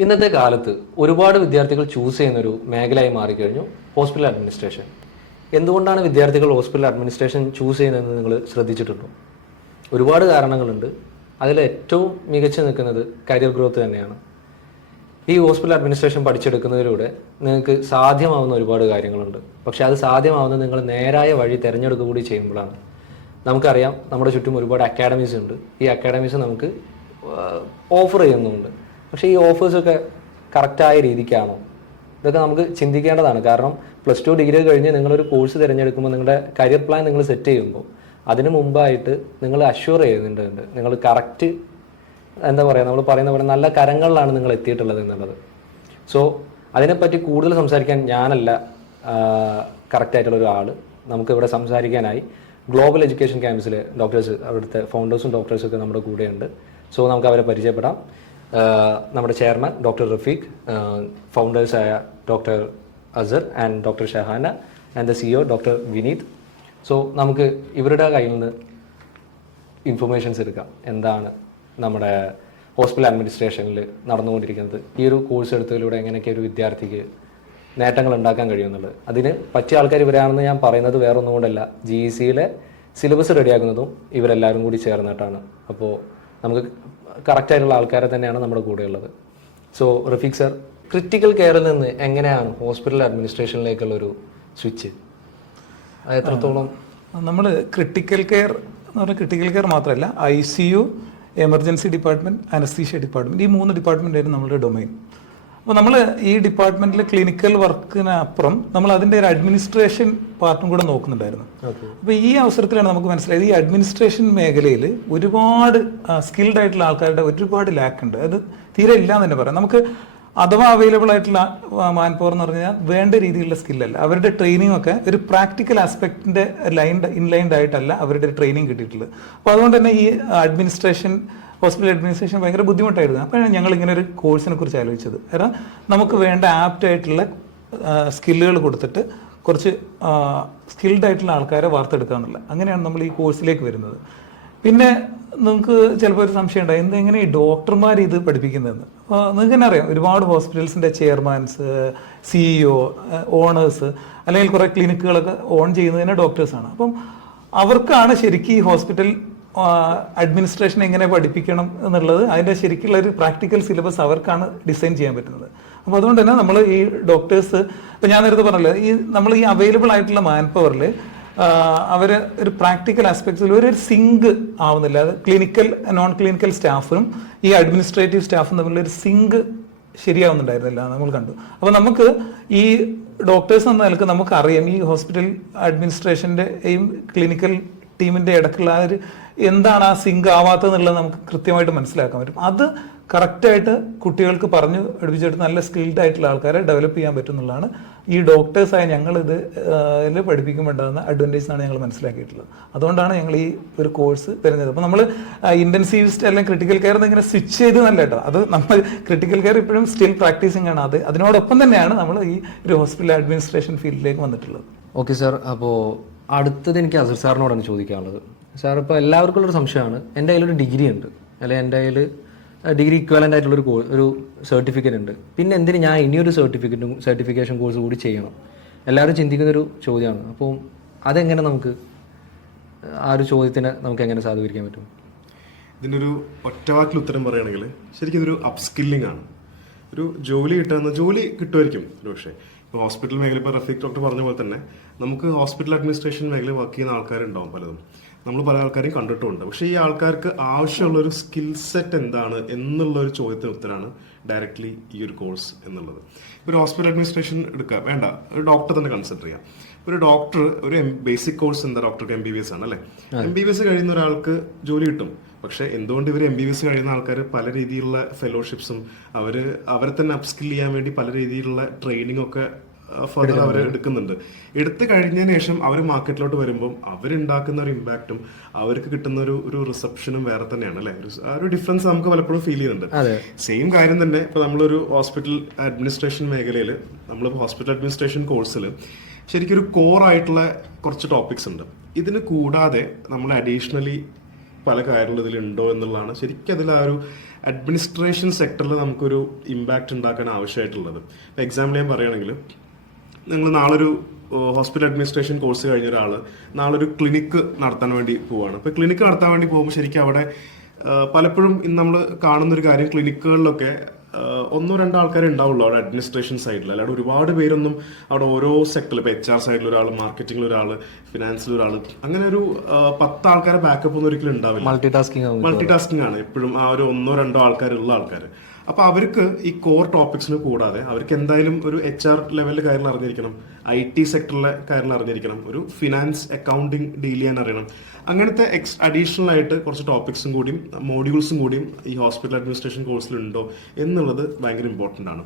ഇന്നത്തെ കാലത്ത് ഒരുപാട് വിദ്യാർത്ഥികൾ ചൂസ് ചെയ്യുന്ന ഒരു മേഖലയായി മാറിക്കഴിഞ്ഞു ഹോസ്പിറ്റൽ അഡ്മിനിസ്ട്രേഷൻ എന്തുകൊണ്ടാണ് വിദ്യാർത്ഥികൾ ഹോസ്പിറ്റൽ അഡ്മിനിസ്ട്രേഷൻ ചൂസ് ചെയ്യുന്നതെന്ന് നിങ്ങൾ ശ്രദ്ധിച്ചിട്ടുണ്ടോ? ഒരുപാട് കാരണങ്ങളുണ്ട്. അതിൽ ഏറ്റവും മികച്ചു നിൽക്കുന്നത് കരിയർ ഗ്രോത്ത് തന്നെയാണ്. ഈ ഹോസ്പിറ്റൽ അഡ്മിനിസ്ട്രേഷൻ പഠിച്ചെടുക്കുന്നതിലൂടെ നിങ്ങൾക്ക് സാധ്യമാവുന്ന ഒരുപാട് കാര്യങ്ങളുണ്ട്. പക്ഷെ അത് സാധ്യമാവുന്നത് നിങ്ങൾ നേരായ വഴി തിരഞ്ഞെടുക്കുക കൂടി ചെയ്യുമ്പോഴാണ്. നമുക്കറിയാം നമ്മുടെ ചുറ്റും ഒരുപാട് അക്കാഡമീസ് ഉണ്ട്. ഈ അക്കാഡമീസ് നമുക്ക് ഓഫർ ചെയ്യുന്നുണ്ട്. പക്ഷേ ഈ ഓഫേഴ്സൊക്കെ കറക്റ്റായ രീതിക്കാണോ? ഇതൊക്കെ നമുക്ക് ചിന്തിക്കേണ്ടതാണ്. കാരണം പ്ലസ് ടു ഡിഗ്രി കഴിഞ്ഞ് നിങ്ങളൊരു കോഴ്സ് തിരഞ്ഞെടുക്കുമ്പോൾ നിങ്ങളുടെ കരിയർ പ്ലാൻ നിങ്ങൾ സെറ്റ് ചെയ്യുമ്പോൾ അതിന് മുമ്പായിട്ട് നിങ്ങൾ അഷ്യൂർ ചെയ്യുന്നുണ്ട്. നിങ്ങൾ കറക്റ്റ് എന്താ പറയുക നമ്മൾ പറയുന്ന പോലെ നല്ല കരങ്ങളിലാണ് നിങ്ങൾ എത്തിയിട്ടുള്ളത് എന്നുള്ളത്. സോ അതിനെപ്പറ്റി കൂടുതൽ സംസാരിക്കാൻ ഞാനല്ല കറക്റ്റായിട്ടുള്ള ഒരാൾ നമുക്ക് ഇവിടെ സംസാരിക്കാനായി ഗ്ലോബൽ എഡ്യൂക്കേഷൻ ക്യാമ്പസിൽ ഡോക്ടേഴ്സ് അവിടുത്തെ ഫൗണ്ടേഴ്സും ഡോക്ടേഴ്സും ഒക്കെ നമ്മുടെ കൂടെയുണ്ട്. സോ നമുക്ക് അവരെ പരിചയപ്പെടാം. നമ്മുടെ chairman doctor Rafeeq ഫൗണ്ടേഴ്സായ doctor Azar and doctor Shahana and the CEO doctor Vineeth. So നമുക്ക് ഇവരുടെ കയ്യിൽ നിന്ന് ഇൻഫർമേഷൻസ് എടുക്കാം. എന്താണ് നമ്മുടെ ഹോസ്പിറ്റൽ അഡ്മിനിസ്ട്രേഷനിൽ നടന്നുകൊണ്ടിരിക്കുന്നത്? ഈ ഒരു കോഴ്സ് എടുത്തതിലൂടെ എങ്ങനെയൊക്കെ ഒരു വിദ്യാർത്ഥിക്ക് നേട്ടങ്ങൾ ഉണ്ടാക്കാൻ കഴിയുന്നുള്ളത്? അതിന് പറ്റിയ ആൾക്കാർ ഇവരാണെന്ന് ഞാൻ പറയുന്നത് വേറെ ഒന്നും കൊണ്ടല്ല ജി ഇ സിയിലെ സിലബസ് റെഡിയാക്കുന്നതും ഇവരെല്ലാവരും കൂടി ചേർന്നിട്ടാണ്. അപ്പോൾ നമുക്ക് കറക്റ്റ് ആയിട്ടുള്ള ആൾക്കാരെ തന്നെയാണ് നമ്മുടെ കൂടെയുള്ളത്. സോ റഫീഖ് സർ ക്രിറ്റിക്കൽ കെയറിൽ നിന്ന് എങ്ങനെയാണ് ഹോസ്പിറ്റൽ അഡ്മിനിസ്ട്രേഷനിലേക്കുള്ള ഒരു സ്വിച്ച് എത്രത്തോളം നമ്മൾ ക്രിട്ടിക്കൽ കെയർ എന്ന് പറഞ്ഞാൽ ക്രിട്ടിക്കൽ കെയർ മാത്രമല്ല I C U emergency department anaesthesia department ഈ മൂന്ന് ഡിപ്പാർട്ട്മെന്റ് ആയിരുന്നു നമ്മുടെ ഡൊമൈൻ അപ്പോൾ നമ്മൾ ഈ ഡിപ്പാർട്ട്മെന്റിൽ ക്ലിനിക്കൽ വർക്കിനപ്പുറം നമ്മൾ അതിന്റെ ഒരു അഡ്മിനിസ്ട്രേഷൻ പാർട്ടും കൂടെ നോക്കുന്നുണ്ടായിരുന്നു. അപ്പോൾ ഈ അവസരത്തിലാണ് നമുക്ക് മനസ്സിലായത്. ഈ അഡ്മിനിസ്ട്രേഷൻ മേഖലയിൽ ഒരുപാട് സ്കിൽഡ് ആയിട്ടുള്ള ആൾക്കാരുടെ ഒരുപാട് ലാക്ക് ഉണ്ട്. അത് തീരെ ഇല്ല എന്ന് തന്നെ പറയാം. നമുക്ക് അഥവാ അവൈലബിൾ ആയിട്ടുള്ള മാൻ പവർ എന്ന് പറഞ്ഞാൽ വേണ്ട രീതിയിലുള്ള സ്കില്ലല്ല അവരുടെ ട്രെയിനിങ് ഒക്കെ ഒരു പ്രാക്ടിക്കൽ ആസ്പെക്ടിന്റെ ലൈൻഡ് ഇൻലൈൻഡ് ആയിട്ടല്ല അവരുടെ ട്രെയിനിങ് കിട്ടിയിട്ടുള്ളത്. അപ്പോൾ അതുകൊണ്ട് തന്നെ ഈ അഡ്മിനിസ്ട്രേഷൻ ഹോസ്പിറ്റൽ അഡ്മിനിസ്ട്രേഷൻ ഭയങ്കര ബുദ്ധിമുട്ടായിരുന്നു. അപ്പോഴാണ് ഞങ്ങൾ ഇങ്ങനെ ഒരു കോഴ്സിനെ കുറിച്ച് ആലോചിച്ചത്. കാരണം നമുക്ക് വേണ്ട ആപ്റ്റ് ആയിട്ടുള്ള സ്കില്ലുകൾ കൊടുത്തിട്ട് കുറച്ച് സ്കിൽഡ് ആയിട്ടുള്ള ആൾക്കാരെ വാർത്തെടുക്കുക അങ്ങനെയാണ് നമ്മൾ ഈ കോഴ്സിലേക്ക് വരുന്നത്. പിന്നെ നിങ്ങൾക്ക് ചിലപ്പോൾ ഒരു സംശയം ഉണ്ടായി എന്ത് എങ്ങനെ ഈ ഡോക്ടർമാർ ഇത് പഠിപ്പിക്കുന്നതെന്ന്? അപ്പോൾ നിങ്ങൾക്ക് തന്നെ അറിയാം ഒരുപാട് ഹോസ്പിറ്റൽസിന്റെ ചെയർമാൻസ് സിഇഒ ഓണേഴ്സ് അല്ലെങ്കിൽ കുറേ ക്ലിനിക്കുകളൊക്കെ ഓൺ ചെയ്യുന്നതിനെ ഡോക്ടേഴ്സാണ്. അപ്പം അവർക്കാണ് ശരിക്കും ഈ ഹോസ്പിറ്റൽ അഡ്മിനിസ്ട്രേഷൻ എങ്ങനെ പഠിപ്പിക്കണം എന്നുള്ളത് അതിന്റെ ശരിക്കുള്ള ഒരു പ്രാക്ടിക്കൽ സിലബസ് അവർക്കാണ് ഡിസൈൻ ചെയ്യാൻ പറ്റുന്നത്. അപ്പോൾ അതുകൊണ്ട് തന്നെ നമ്മൾ ഈ ഡോക്ടേഴ്സ് ഇപ്പം ഞാൻ നേരത്തെ പറഞ്ഞല്ലോ ഈ നമ്മൾ ഈ അവൈലബിൾ ആയിട്ടുള്ള മാൻ പവറിൽ അവർ ഒരു പ്രാക്ടിക്കൽ ആസ്പെക്ട്സിൽ ഒരു സിങ്ക് ആവുന്നില്ല. ക്ലിനിക്കൽ നോൺ ക്ലിനിക്കൽ സ്റ്റാഫും ഈ അഡ്മിനിസ്ട്രേറ്റീവ് സ്റ്റാഫും തമ്മിലുള്ള ഒരു സിങ്ക് ശരിയാവുന്നുണ്ടായിരുന്നില്ല നമ്മൾ കണ്ടു. അപ്പോൾ നമുക്ക് ഈ ഡോക്ടേഴ്സ് എന്ന നിലയ്ക്ക് നമുക്കറിയാം ഈ ഹോസ്പിറ്റൽ അഡ്മിനിസ്ട്രേഷന്റെയും ക്ലിനിക്കൽ ടീമിന്റെ ഇടക്കുള്ള ആ ഒരു എന്താണ് ആ സിങ്ക് ആവാത്തതെന്നുള്ളത് നമുക്ക് കൃത്യമായിട്ട് മനസ്സിലാക്കാൻ പറ്റും. അത് കറക്റ്റായിട്ട് കുട്ടികൾക്ക് പറഞ്ഞു പഠിപ്പിച്ചെടുത്ത് നല്ല സ്കിൽഡ് ആയിട്ടുള്ള ആൾക്കാരെ ഡെവലപ്പ് ചെയ്യാൻ പറ്റുന്നുള്ളതാണ് ഈ ഡോക്ടേഴ്സായ ഞങ്ങൾ ഇത് പഠിപ്പിക്കുമ്പോൾ ഉണ്ടാകുന്ന എന്നാണ് ഞങ്ങൾ മനസ്സിലാക്കിയിട്ടുള്ളത്. അതുകൊണ്ടാണ് ഞങ്ങൾ ഈ ഒരു കോഴ്സ് തിരഞ്ഞത് അപ്പോൾ നമ്മൾ ഇന്റൻസീവിസ്റ്റ് അല്ലെങ്കിൽ ക്രിട്ടിക്കൽ കെയർ ഇങ്ങനെ സ്വിച്ച് ചെയ്ത് നല്ല കേട്ടോ. അത് നമ്മൾ ക്രിട്ടിക്കൽ കെയർ ഇപ്പോഴും സ്റ്റിൽ പ്രാക്ടീസിങ് ആണ്. അത് അതിനോടൊപ്പം തന്നെയാണ് നമ്മൾ ഈ ഒരു ഹോസ്പിറ്റൽ അഡ്മിനിസ്ട്രേഷൻ ഫീൽഡിലേക്ക് വന്നിട്ടുള്ളത്. ഓക്കെ സാർ അപ്പോൾ അടുത്തത് എനിക്ക് അസർ സാറിനോടാണ് ചോദിക്കാനുള്ളത്. സാർ ഇപ്പോൾ എല്ലാവർക്കും ഉള്ളൊരു സംശയമാണ്. എന്റെ കയ്യിലൊരു ഡിഗ്രി ഉണ്ട്. അല്ലെങ്കിൽ എന്റെ കയ്യിൽ ഡിഗ്രി ഇക്വലന്റ് ആയിട്ടുള്ളൊരു കോ ഒരു സർട്ടിഫിക്കറ്റ് ഉണ്ട്. പിന്നെ എന്തിന് ഞാൻ ഇനിയൊരു സർട്ടിഫിക്കറ്റും സർട്ടിഫിക്കേഷൻ കോഴ്സ് കൂടി ചെയ്യണം? എല്ലാവരും ചിന്തിക്കുന്നൊരു ചോദ്യമാണ്. അപ്പോൾ അതെങ്ങനെ നമുക്ക് ആ ഒരു ചോദ്യത്തിന് നമുക്ക് എങ്ങനെ സാധൂകരിക്കാൻ പറ്റും? ഇതിനൊരു ഒറ്റവാക്കിൽ ഉത്തരം പറയുകയാണെങ്കിൽ ശരിക്കും ഇതൊരു അപ്സ്കില്ലിംഗ് ആണ്. ഒരു ജോലി കിട്ടാവുന്ന ജോലി കിട്ടുമായിരിക്കും ഒരു പക്ഷേ ഇപ്പോൾ ഹോസ്പിറ്റൽ മേഖല ഇപ്പോൾ റഫീഖ് ഡോക്ടർ പറഞ്ഞ പോലെ തന്നെ നമുക്ക് ഹോസ്പിറ്റൽ അഡ്മിനിസ്ട്രേഷൻ മേഖല വർക്ക് ചെയ്യുന്ന ആൾക്കാരുണ്ടാവും പലതും. നമ്മൾ പല ആൾക്കാരെയും കണ്ടിട്ടുമുണ്ട്. പക്ഷെ ഈ ആൾക്കാർക്ക് ആവശ്യമുള്ള ഒരു സ്കിൽ സെറ്റ് എന്താണ് എന്നുള്ള ഒരു ചോദ്യത്തിന് ഉത്തരമാണ് ഡയറക്റ്റ്ലി ഈ ഒരു കോഴ്സ് എന്നുള്ളത്. ഇപ്പോൾ ഒരു ഹോസ്പിറ്റൽ അഡ്മിനിസ്ട്രേഷൻ എടുക്കുക വേണ്ട ഒരു ഡോക്ടർ തന്നെ കൺസിഡർ ചെയ്യാം. ഒരു ഡോക്ടർ ഒരു എം ബേസിക് കോഴ്സ് എന്താ? ഡോക്ടർക്ക് എം ബി ബി എസ് ആണ് അല്ലേ? എം ബി ബി എസ് കഴിയുന്ന ഒരാൾക്ക് ജോലി കിട്ടും. പക്ഷെ എന്തുകൊണ്ട് ഇവർ എം ബി ബി എസ് കഴിയുന്ന ആൾക്കാർ പല രീതിയിലുള്ള ഫെലോഷിപ്സും അവർ അവരെ തന്നെ അപ്സ്കിൽ ചെയ്യാൻ വേണ്ടി പല രീതിയിലുള്ള ട്രെയിനിങ് ഒക്കെ ഫർദർ അവർ എടുക്കുന്നുണ്ട്. എടുത്തു കഴിഞ്ഞതിന് ശേഷം അവർ മാർക്കറ്റിലോട്ട് വരുമ്പോൾ അവരുണ്ടാക്കുന്ന ഒരു ഇമ്പാക്റ്റും അവർക്ക് കിട്ടുന്ന ഒരു ഒരു റിസപ്ഷനും വേറെ തന്നെയാണ് അല്ലെ? ആ ഒരു ഡിഫറൻസ് നമുക്ക് പലപ്പോഴും ഫീൽ ചെയ്യുന്നുണ്ട്. സെയിം കാര്യം തന്നെ ഇപ്പൊ നമ്മളൊരു ഹോസ്പിറ്റൽ അഡ്മിനിസ്ട്രേഷൻ മേഖലയിൽ നമ്മൾ ഹോസ്പിറ്റൽ അഡ്മിനിസ്ട്രേഷൻ കോഴ്സിൽ ശരിക്കും ഒരു കോർ ആയിട്ടുള്ള കുറച്ച് ടോപ്പിക്സ് ഉണ്ട്. ഇതിന് കൂടാതെ നമ്മൾ അഡീഷണലി പല കാര്യങ്ങളും ഇതിലുണ്ടോ എന്നുള്ളതാണ് ശരിക്കും അതിൽ ആ ഒരു അഡ്മിനിസ്ട്രേഷൻ സെക്ടറിൽ നമുക്കൊരു ഇമ്പാക്റ്റ് ഉണ്ടാക്കാൻ ആവശ്യമായിട്ടുള്ളത്. എക്സാമ്പിൾ ഞാൻ പറയുകയാണെങ്കിൽ നിങ്ങൾ നാളൊരു ഹോസ്പിറ്റൽ അഡ്മിനിസ്ട്രേഷൻ കോഴ്സ് കഴിഞ്ഞ ഒരാൾ നാളൊരു ക്ലിനിക്ക് നടത്താൻ വേണ്ടി പോവാണ്. അപ്പോൾ ക്ലിനിക്ക് നടത്താൻ വേണ്ടി പോകുമ്പോൾ ശരിക്കും അവിടെ പലപ്പോഴും ഇന്ന് നമ്മൾ കാണുന്ന ഒരു കാര്യം ക്ലിനിക്കുകളിലൊക്കെ ഒന്നോ രണ്ടോ ആൾക്കാരെ ഉണ്ടാവുള്ളൂ അവിടെ അഡ്മിനിസ്ട്രേഷൻ സൈഡിൽ അല്ലാതെ ഒരുപാട് പേരൊന്നും അവിടെ ഓരോ സെക്ടറിൽ ഇപ്പോൾ എച്ച് ആർ സൈഡിൽ ഒരാൾ മാർക്കറ്റിംഗിൽ ഒരാൾ ഫിനാൻസിൽ ഒരാൾ അങ്ങനെ ഒരു പത്ത് ആൾക്കാരെ ബാക്കപ്പ് ഒന്നും ഒരിക്കലും ഉണ്ടാവില്ല. മൾട്ടി ടാസ്കിങ് ആവും. മൾട്ടി ടാസ്കിംഗ് ആണ്. എപ്പോഴും ആ ഒരു ഒന്നോ രണ്ടോ ആൾക്കാരുള്ള ആൾക്കാർ അപ്പൊ അവർക്ക് ഈ കോർ ടോപ്പിക്സിന് കൂടാതെ അവർക്ക് എന്തായാലും ഒരു എച്ച് ആർ ലെവലിലെ കാര്യങ്ങൾ അറിഞ്ഞിരിക്കണം ഐ ടി സെക്ടറിലെ കാര്യങ്ങൾ അറിഞ്ഞിരിക്കണം ഒരു ഫിനാൻസ് അക്കൗണ്ടിങ് ഡീൽ ചെയ്യാൻ അറിയണം. അങ്ങനത്തെ എക്സ് അഡീഷണൽ ആയിട്ട് കുറച്ച് ടോപ്പിക്സും കൂടിയും മോഡ്യൂൾസും കൂടിയും ഈ ഹോസ്പിറ്റൽ അഡ്മിനിസ്ട്രേഷൻ കോഴ്സിലുണ്ടോ എന്നുള്ളത് ഭയങ്കര ഇമ്പോർട്ടന്റ് ആണ്.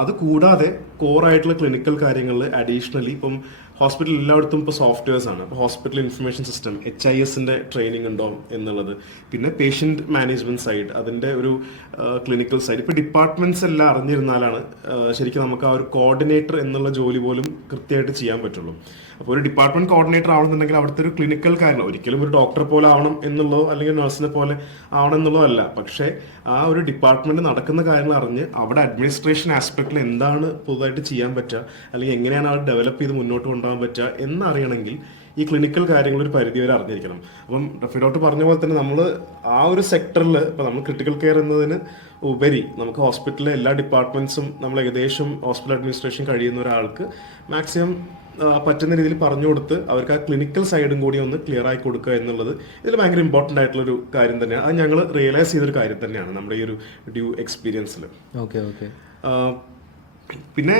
അത് കൂടാതെ കോർ ആയിട്ടുള്ള ക്ലിനിക്കൽ കാര്യങ്ങളിൽ അഡീഷണലി ഇപ്പം ഹോസ്പിറ്റൽ എല്ലായിടത്തും ഇപ്പോൾ സോഫ്റ്റ്വെയർസ് ആണ്. അപ്പോൾ hospital information system H I എസിന്റെ ട്രെയിനിങ് ഉണ്ടോ എന്നുള്ളത്. പിന്നെ പേഷ്യന്റ് മാനേജ്മെന്റ് സൈഡ് അതിന്റെ ഒരു ക്ലിനിക്കൽ സൈഡ് ഇപ്പോൾ ഡിപ്പാർട്ട്മെന്റ്സ് എല്ലാം അറിഞ്ഞിരുന്നാലാണ് ശരിക്കും നമുക്ക് ആ ഒരു കോർഡിനേറ്റർ എന്നുള്ള ജോലി പോലും കൃത്യമായിട്ട് ചെയ്യാൻ പറ്റുള്ളൂ. അപ്പോൾ ഒരു ഡിപ്പാർട്ട്മെന്റ് കോർഡിനേറ്റർ ആവണമെന്നുണ്ടെങ്കിൽ അവിടുത്തെ ഒരു ക്ലിനിക്കൽ കാരണം ഒരിക്കലും ഒരു ഡോക്ടർ പോലെ ആവണം എന്നുള്ളതോ അല്ലെങ്കിൽ നഴ്സിനെ പോലെ ആവണം എന്നുള്ളതോ അല്ല. പക്ഷേ ആ ഒരു ഡിപ്പാർട്ട്മെന്റ് നടക്കുന്ന കാര്യങ്ങൾ അറിഞ്ഞ് അവിടെ അഡ്മിനിസ്ട്രേഷൻ ആസ്പെക്റ്റിൽ എന്താണ് പുതുതായിട്ട് ചെയ്യാൻ പറ്റുക അല്ലെങ്കിൽ എങ്ങനെയാണ് അവർ ഡെവലപ്പ് ചെയ്ത് മുന്നോട്ട് കൊണ്ടുപോകാൻ പറ്റുക എന്നറിയണമെങ്കിൽ ഈ ക്ലിനിക്കൽ കാര്യങ്ങൾ ഒരു പരിധി വരെ അറിഞ്ഞിരിക്കണം. അപ്പം റഫിഡോട്ട് പറഞ്ഞ പോലെ തന്നെ നമ്മൾ ആ ഒരു സെക്ടറിൽ ഇപ്പം നമ്മൾ ക്രിട്ടിക്കൽ കെയർ എന്നതിന് ഉപരി നമുക്ക് ഹോസ്പിറ്റലിലെ എല്ലാ ഡിപ്പാർട്ട്മെന്റ്സും നമ്മൾ ഏകദേശം ഹോസ്പിറ്റൽ അഡ്മിനിസ്ട്രേഷൻ കഴിയുന്ന ഒരാൾക്ക് മാക്സിമം പറ്റുന്ന രീതിയിൽ പറഞ്ഞു കൊടുത്ത് അവർക്ക് ആ ക്ലിനിക്കൽ സൈഡും കൂടി ഒന്ന് ക്ലിയർ ആയി കൊടുക്കുക എന്നുള്ളത് ഇതിൽ ഭയങ്കര ഇമ്പോർട്ടന്റ് ആയിട്ടുള്ള ഒരു കാര്യം തന്നെയാണ്. അത് ഞങ്ങൾ റിയലൈസ് ചെയ്തൊരു കാര്യം തന്നെയാണ് നമ്മുടെ ഈ ഒരു ഡ്യൂ എക്സ്പീരിയൻസിൽ ഓക്കെ ഓക്കെ. പിന്നെ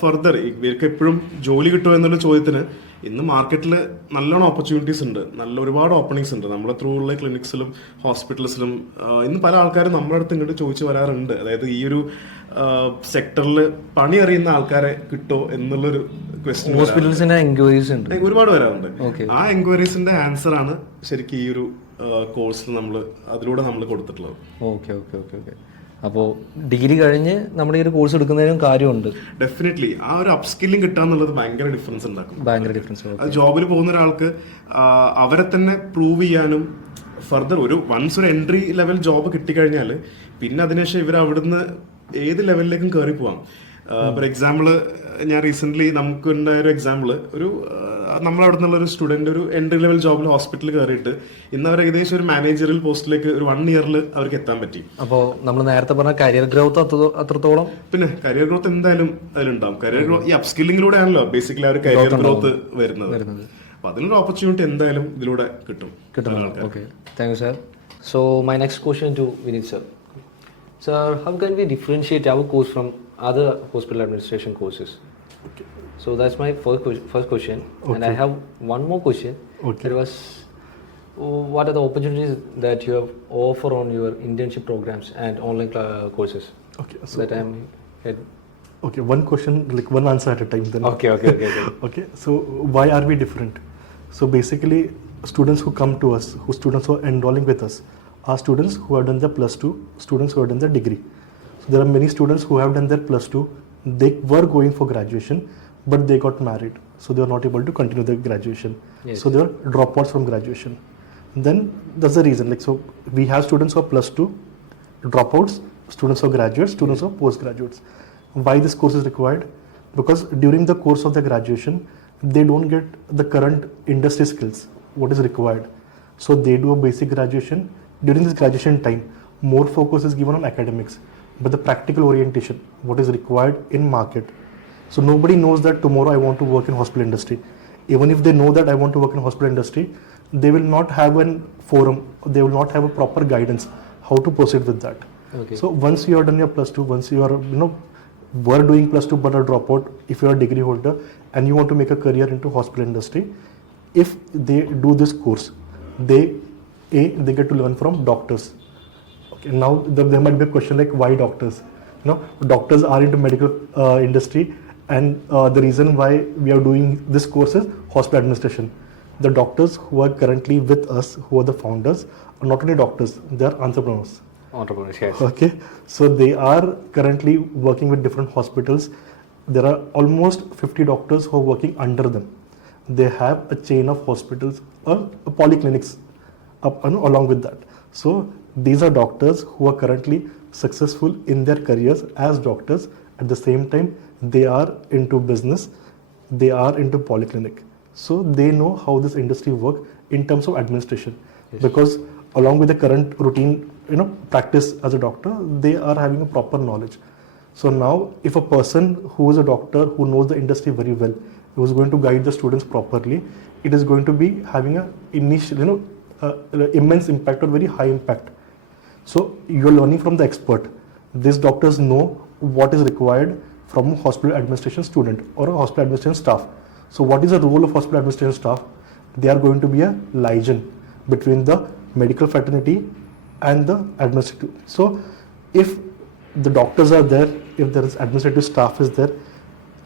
ഫർദർ ഇവർക്ക് എപ്പോഴും ജോലി കിട്ടുമോ എന്നുള്ള ചോദ്യത്തിന് ഇന്ന് മാർക്കറ്റിൽ നല്ലോണം ഓപ്പർച്യൂണിറ്റീസ് ഉണ്ട്. നല്ല ഒരുപാട് ഓപ്പണിങ്സ് ഉണ്ട്. നമ്മളെ ത്രൂ ഉള്ള ക്ലിനിക്സിലും ഹോസ്പിറ്റൽസിലും ഇന്ന് പല ആൾക്കാരും നമ്മുടെ അടുത്ത് ഇങ്ങോട്ട് ചോദിച്ചു വരാറുണ്ട്. അതായത് ഈ ഒരു സെക്ടറിൽ പണി അറിയുന്ന ആൾക്കാരെ കിട്ടോ എന്നുള്ളൊരു ക്വസ്റ്റ്യൻ ഹോസ്പിറ്റൽസിന്റെ എൻക്വയറീസ് ഉണ്ട്. ഒരുപാട് വരാറുണ്ട്. ആ എൻക്വയറീസിന്റെ ആൻസർ ആണ് ശരിക്കും ഈ ഒരു കോഴ്സിൽ നമ്മൾ അതിലൂടെ നമ്മൾ കൊടുത്തിട്ടുള്ളത്. ഓക്കെ ഓക്കെ ഓക്കെ ഓക്കെ അപ്പോൾ ഡിഗ്രി കഴിഞ്ഞ് നമ്മുടെ ഈ ഒരു കോഴ്സ് എടുക്കുന്നതിനും കാര്യമുണ്ട്. ഡെഫിനറ്റ്ലി ആ ഒരു അപ്സ്കില്ലിംഗ് കിട്ടുക എന്നുള്ളത് ഭയങ്കര ഡിഫറൻസ് ഉണ്ടാക്കും. ഭയങ്കര ഡിഫറൻസ് ജോബിൽ പോകുന്ന ഒരാൾക്ക് അവരെ തന്നെ പ്രൂവ് ചെയ്യാനും ഫർദർ ഒരു വൺസ് ഒരു എൻട്രി ലെവൽ ജോബ് കിട്ടിക്കഴിഞ്ഞാൽ പിന്നെ അതിനുശേഷം ഇവർ അവിടുന്ന് ഏത് ലെവലിലേക്കും കയറി പോവാം ഫോർ എക്സാമ്പിൾ ഞാൻ റീസെന്റ് നമുക്ക് ഉണ്ടായ ഒരു എക്സാമ്പിൾ ഒരു നമ്മളവിടെ നിന്നുള്ള ഒരു സ്റ്റുഡന്റ് ഒരു എൻട്രി ലെവൽ ജോബിൽ ഹോസ്പിറ്റലിൽ കയറിയിട്ട് ഇന്ന് അവർ ഏകദേശം ഒരു മാനേജറിൽ പോസ്റ്റിലേക്ക് ഒരു വൺ ഇയറിൽ അവർക്ക് എത്താൻ പറ്റി. അപ്പോൾ നമ്മൾ നേരത്തെ പറഞ്ഞ കരിയർ ഗ്രോത്ത് അത്രത്തോളം? പിന്നെ കരിയർ ഗ്രോത്ത് എന്തായാലും അതിലുണ്ടാവും. കരിയർ ഗ്രോത്ത് ഈ അപ്സ്കില്ലിംഗിലൂടെ ആണല്ലോ ബേസിക്കലി ആ ഒരു കരിയർ ഗ്രോത്ത് വരുന്നത്. അപ്പൊ അതിനൊരു ഓപ്പർച്യൂണിറ്റി എന്തായാലും ഇതിലൂടെ കിട്ടും. കിട്ടുന്നുണ്ട് okay thank you sir so my next question to Vineeth sir sir how can we differentiate our course from other hospital administration courses So that's my first ques- first question, and I have one more question. Okay. It was, oh, what are the opportunities that you have offer on your internship programs and online cla- courses Okay, so that I'm had? okay, one question, like one answer at a time. Then Okay, okay, okay, okay. okay. So why are we different? So basically, students who come to us, who students who are enrolling with us, are students who have done their plus two, students who have done their degree. So there are many students who have done their plus two. They were going for graduation, but they got married, so they were not able to continue their graduation. Yes. So they were dropouts from graduation. Then that's the reason. Like so, we have students who are plus two, dropouts, students who are graduates, students who are postgraduates. Why this course is required? Because during the course of their graduation, they don't get the current industry skills, what is required. So they do a basic graduation. During this graduation time, more focus is given on academics, but the practical orientation, what is required in market. So nobody knows that tomorrow I want to work in hospital industry. Even if they know that I want to work in hospital industry, they will not have an forum. They will not have a proper guidance how to proceed with that. Okay. So once you are done your plus two, once you are you know were doing plus two but a dropout, if you are a degree holder and you want to make a career into hospital industry, if they do this course, they a they get to learn from doctors. Okay, now the, there might be a question like why doctors? You know, doctors are into medical uh, industry, and uh, the reason why we are doing this course is hospital administration. The doctors who are currently with us, who are the founders, are not only doctors; they are entrepreneurs. Entrepreneurs, yes. Okay, so they are currently working with different hospitals. There are almost 50 doctors who are working under them. They have a chain of hospitals or polyclinics up and along with that. So these are doctors who are currently successful in their careers as doctors. At the same time, they are into business, they are into polyclinic. So they know how this industry work in terms of administration. Because along with the current routine, you know, practice as a doctor, they are having a proper knowledge. So now, if a person who is a doctor who knows the industry very well, who is going to guide the students properly, it is going to be having a initial, you know, uh, immense impact or very high impact. So you're learning from the expert. These doctors know what is required from hospital administration student or a hospital administration staff. So what is the role of hospital administration staff? They are going to be a liaison between the medical fraternity and the administrative. So if the doctors are there, if there is administrative staff is there,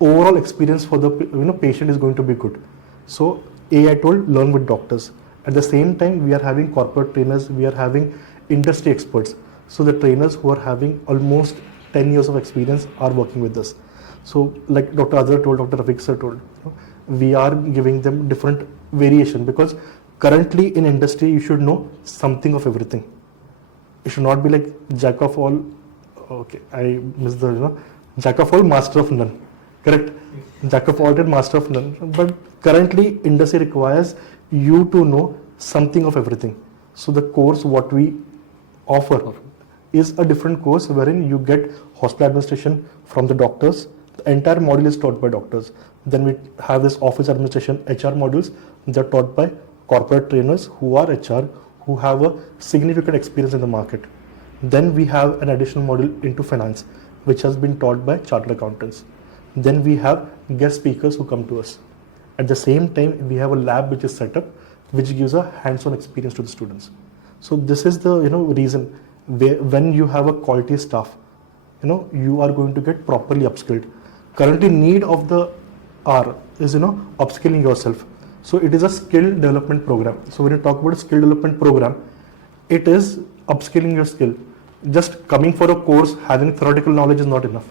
overall experience for the you know patient is going to be good. So A I told learn with doctors. At the same time, we are having corporate trainers, we are having industry experts. So the trainers who are having almost 10 years of experience are working with us. So like Dr. Azhar told, Dr. Rafiq sir told, you know, we are giving them different variation because currently in industry you should know something of everything. It should not be like jack of all. Okay, I missed the you know jack of all, master of none. Correct. Jack of all trade, master of none. But currently industry requires you to know something of everything. So the course what we offer is a different course wherein you get hospital administration from the doctors. The entire module is taught by doctors. Then we have this office administration HR modules. They're taught by corporate trainers who are HR who have a significant experience in the market. Then we have an additional module into finance, which has been taught by chartered accountants. Then we have guest speakers who come to us. At the same time, we have a lab which is set up, which gives a hands-on experience to the students. So this is the you know reason when you have a quality staff, you know you are going to get properly upskilled. Currently, need of the hour is you know upskilling yourself. So it is a skill development program. So when you talk about a skill development program, it is upskilling your skill. Just coming for a course, having theoretical knowledge is not enough.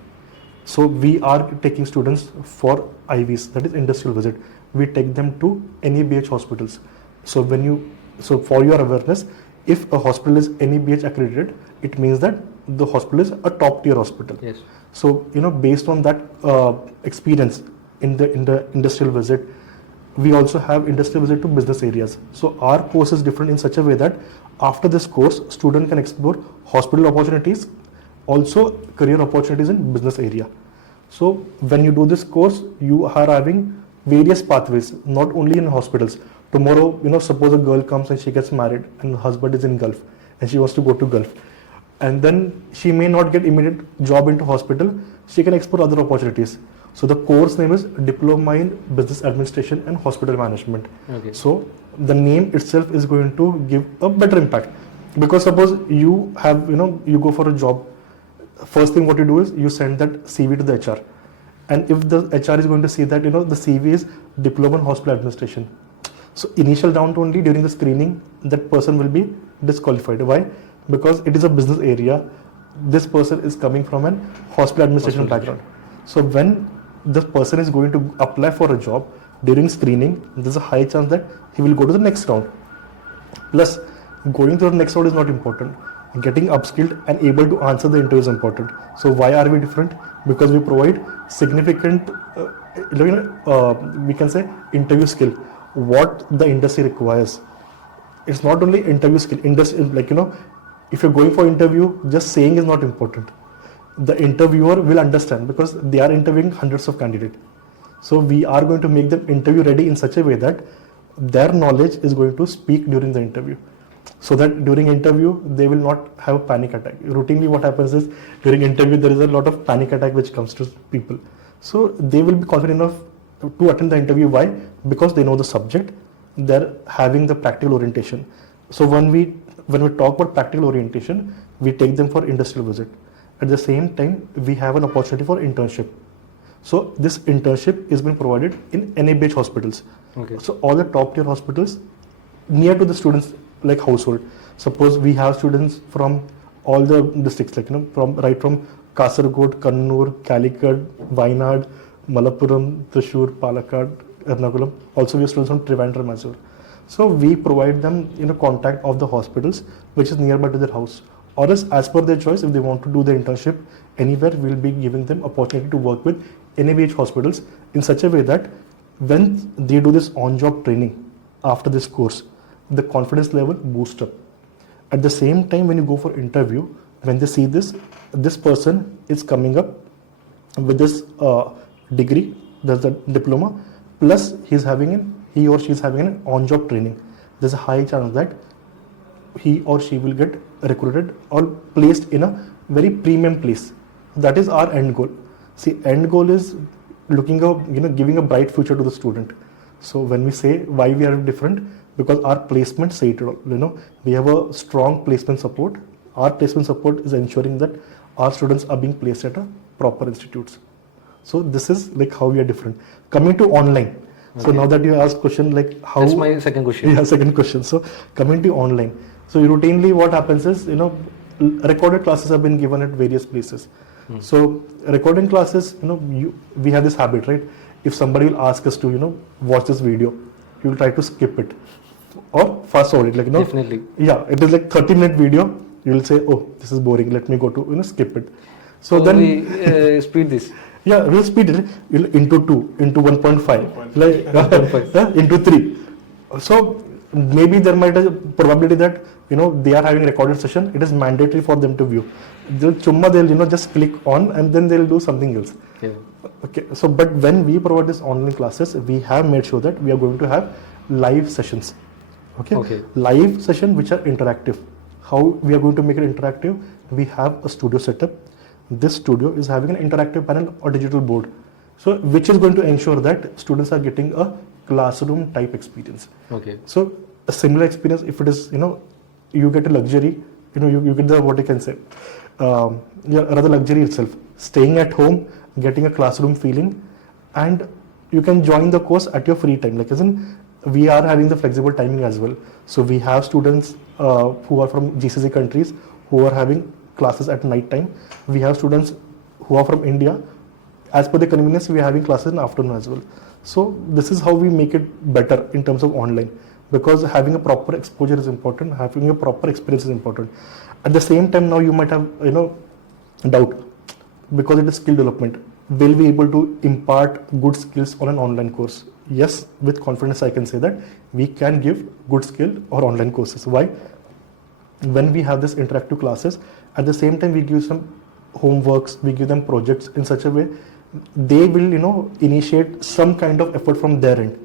So we are taking students for IVs, that is industrial visit. We take them to NEBH hospitals. So when you, so for your awareness, if a hospital is NEBH accredited, it means that the hospital is a top tier hospital. Yes. So you know, based on that uh, experience in the in the industrial visit, we also have industrial visit to business areas. So our course is different in such a way that after this course, student can explore hospital opportunities, also career opportunities in business area. So when you do this course, you are having various pathways, not only in hospitals. Tomorrow, you know, suppose a girl comes and she gets married and her husband is in Gulf and she wants to go to Gulf. And then she may not get immediate job into hospital. She can explore other opportunities. So the course name is Diploma in Business Administration and Hospital Management. Okay. So the name itself is going to give a better impact. Because suppose you have, you know, you go for a job first thing what you do is you send that CV to the HR. And if the HR is going to see that, you know, the CV is diploma in hospital administration. So initial round only during the screening, that person will be disqualified. Why? Because it is a business area. This person is coming from an hospital administration background. So when this person is going to apply for a job during screening, there's a high chance that he will go to the next round. Plus, going to the next round is not important. Getting upskilled and able to answer the interview is important. So why are we different? Because we provide significant, uh, uh, we can say interview skill. What the industry requires. It's not only interview skill. Industry, like you know, if you're going for interview, just saying is not important. The interviewer will understand because they are interviewing hundreds of candidates. So we are going to make them interview ready in such a way that their knowledge is going to speak during the interview so that during interview they will not have a panic attack routinely what happens is during interview there is a lot of panic attack which comes to people so they will be confident enough to attend the interview why because they know the subject they're having the practical orientation so when we when we talk about practical orientation we take them for industrial visit at the same time we have an opportunity for internship so this internship is being provided in NABH hospitals. Okay. So all the top tier hospitals near to the students like household. Suppose we have students from all the districts, like you know, from right from Kasargod, Kannur, Calicut, Wayanad, Malappuram, Thrissur, Palakkad, Ernakulam. Also we have students from Trivandrum as well. So we provide them you know contact of the hospitals which is nearby to their house. Or else, as per their choice, if they want to do the internship anywhere, we'll be giving them opportunity to work with NABH hospitals in such a way that when they do this on-job training after this course, the confidence level boosts up. At the same time, when you go for interview, when they see this, this person is coming up with this uh, degree, there's the diploma, plus he's having an, he or she is having an on-job training. There's a high chance that he or she will get recruited or placed in a very premium place. That is our end goal. See, end goal is looking a you know giving a bright future to the student. So when we say why we are different, because our placement say it all. You know, we have a strong placement support. Our placement support is ensuring that our students are being placed at a proper institutes. So this is like how we are different. Coming to online. So now that you asked question like how That's my second question. yeah, second question. So coming to online. So routinely what happens is, you know, recorded classes have been given at various places. So recording classes, you know, you, we have this habit, right? If somebody will ask us to, you know, watch this video, you will try to skip it or fast forward it. Like, you know, Definitely. yeah, it is like 30 minute video. You will say, oh, this is boring. Let me go to, you know, skip it. So, then we uh, speed this. Yeah, we'll speed it into 2, into 1.5, like yeah, into 3. So maybe there might be a probability that you know they are having a recorded session. It is mandatory for them to view. They'll chumma they'll you know just click on and then they'll do something else. Yeah. Okay, so but when we provide this online classes, we have made sure that we are going to have live sessions. Okay, Okay. live session which are interactive. How we are going to make it interactive? We have a studio setup. This studio is having an interactive panel or digital board, so which is going to ensure that students are getting a classroom type experience. Okay. So a similar experience, if it is, you know, you get a luxury, you know, you, you get the what I can say, um, yeah, rather luxury itself. Staying at home, getting a classroom feeling, and you can join the course at your free time. Like, isn't we are having the flexible timing as well. So we have students uh, who are from GCC countries who are having classes at night time. We have students who are from India. As per the convenience we are having classes in afternoon as well. So this is how we make it better in terms of online. Because having a proper exposure is important. Having a proper experience is important. At the same time now you might have you know doubt. Because it is skill development. Will we able to impart good skills on an online course? Yes with confidence i can say that we can give good skill or online courses. Why? When we have this interactive classes at the same time we give some homeworks we give them projects in such a way they will you know initiate some kind of effort from their end.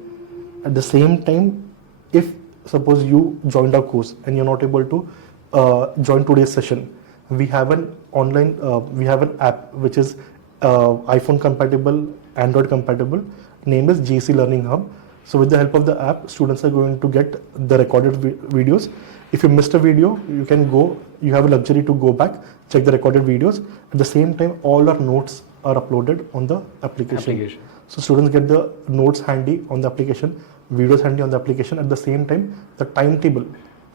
At the same time if suppose you joined our course and you're not able to uh, join today's session we have an online uh, we have an app which is uh, iphone compatible android compatible name is gc learning hub so with the help of the app students are going to get the recorded vi- videos. If you missed a video you can go you have a luxury to go back check the recorded videos. At the same time all our notes are uploaded on the application, Application. so students get the notes handy on the application videos handy on the application. At the same time the timetable